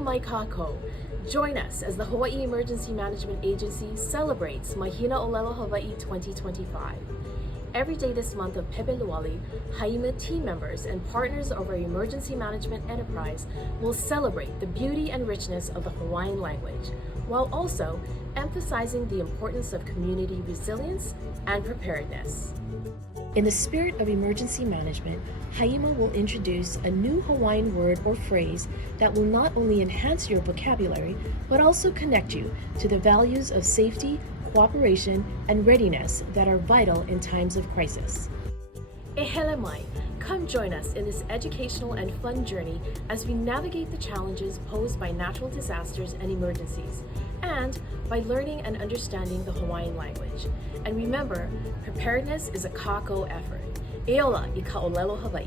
mai kākou. Join us as the Hawaii Emergency Management Agency celebrates Mahina ʻŌlelo Hawaii 2025. Every day this month of Pepeluali, Haima team members and partners of our emergency management enterprise will celebrate the beauty and richness of the Hawaiian language, while also emphasizing the importance of community resilience and preparedness. In the spirit of emergency management, Haima will introduce a new Hawaiian word or phrase that will not only enhance your vocabulary, but also connect you to the values of safety, cooperation, and readiness that are vital in times of crisis. E hele mai, come join us in this educational and fun journey as we navigate the challenges posed by natural disasters and emergencies, and by learning and understanding the Hawaiian language. And remember, preparedness is a kākou effort. E ola I ka ʻŌlelo Hawaii.